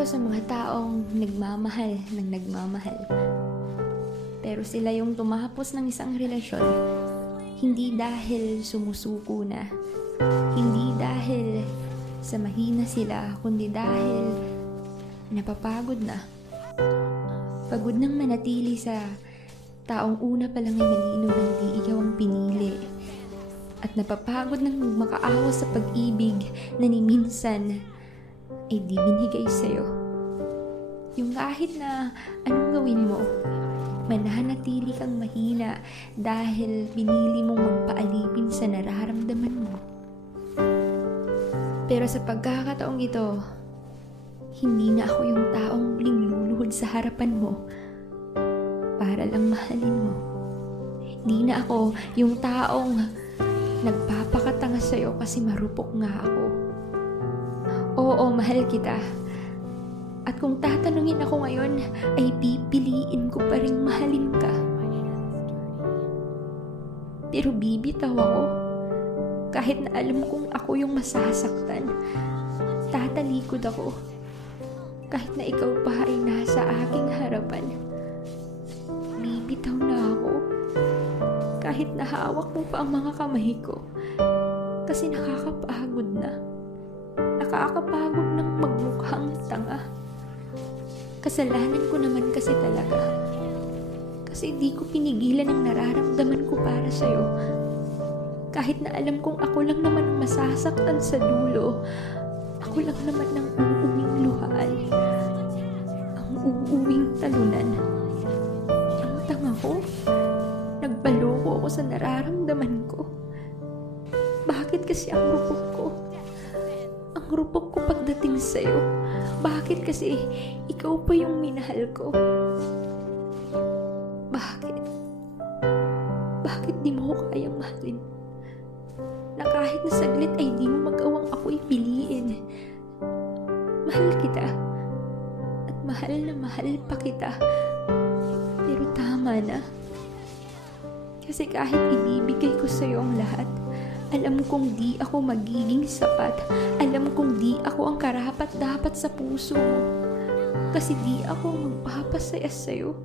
ito sa mga taong nagmamahal ng nagmamahal. Pero sila yung tumapos ng isang relasyon, hindi dahil sumusuko na, hindi dahil sa mahina sila, kundi dahil napapagod na. Pagod nang manatili sa taong una pa lang ay malinaw ng di ikaw ang pinili. At napapagod nang makaawa sa pag-ibig na ni minsan ay di binigay sa'yo. Yung kahit na anong gawin mo, mananatili kang mahina dahil pinili mong magpaalipin sa nararamdaman mo. Pero sa pagkakataong ito, hindi na ako yung taong muling luluhod sa harapan mo para lang mahalin mo. Hindi na ako yung taong nagpapakatanga sa'yo kasi marupok nga ako. Oo, mahal kita. At kung tatanungin ako ngayon, ay pipiliin ko pa rin mahalin ka. Pero bibitaw ako. Kahit na alam kong ako yung masasaktan, tatalikod ako. Kahit na ikaw pa ay nasa aking harapan, bibitaw na ako. Kahit na hawak mo pa ang mga kamay ko, kasi nakakapagod na. Nakakapagod ng magmukhang tanga. Kasalanan ko naman kasi talaga. Kasi di ko pinigilan ang nararamdaman ko para sa'yo. Kahit na alam kong ako lang naman ang masasaktan sa dulo, ako lang naman ang uuwing luhaan, ang uuwing talunan. Ang tanga ko, nagbaloko ako sa nararamdaman ko. Bakit kasi ang rupok ko? Ang rupok ko pagdating sa'yo. Bakit kasi ikaw pa yung minahal ko? Bakit? Bakit di mo ko kayang mahalin? Na kahit na saglit ay di mo magawang ako'y piliin. Mahal kita. At mahal na mahal pa kita. Pero tama na. Kasi kahit ibibigay ko sa'yo ang lahat, alam kong di ako magiging sapat. Alam kong di ako ang karapat-dapat sa puso mo. Kasi di ako magpapasaya sa'yo.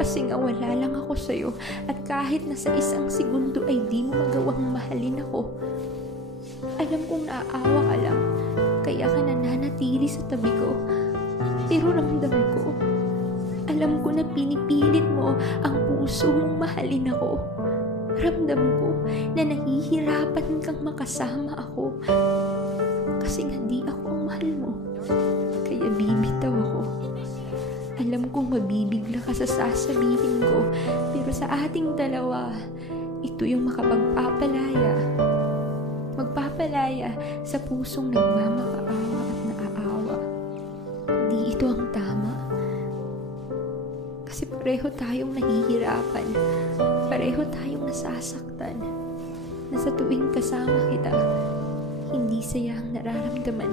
Kasi nga wala lang ako sa'yo. At kahit na sa isang segundo ay di mo magawang mahalin ako. Alam kong naaawa ka lang. Kaya ka nananatili sa tabi ko. Pero ramdam ko. Alam ko na pinipilit mo ang puso mong mahalin ako. Ramdam ko na nahihirapan kang makasama ako. Kasi nga di ako ang mahal mo. Kaya bibitaw ako. Alam kong mabibigla ka sa sasabihin ko. Pero sa ating dalawa, ito yung makapagpapalaya. Magpapalaya sa pusong nagmamakaawa at naaawa. Di ito ang tama. Kasi pareho tayong nahihirapan. Pareho tayong nasasaktan. Na sa tuwing kasama kita, hindi saya ang nararamdaman.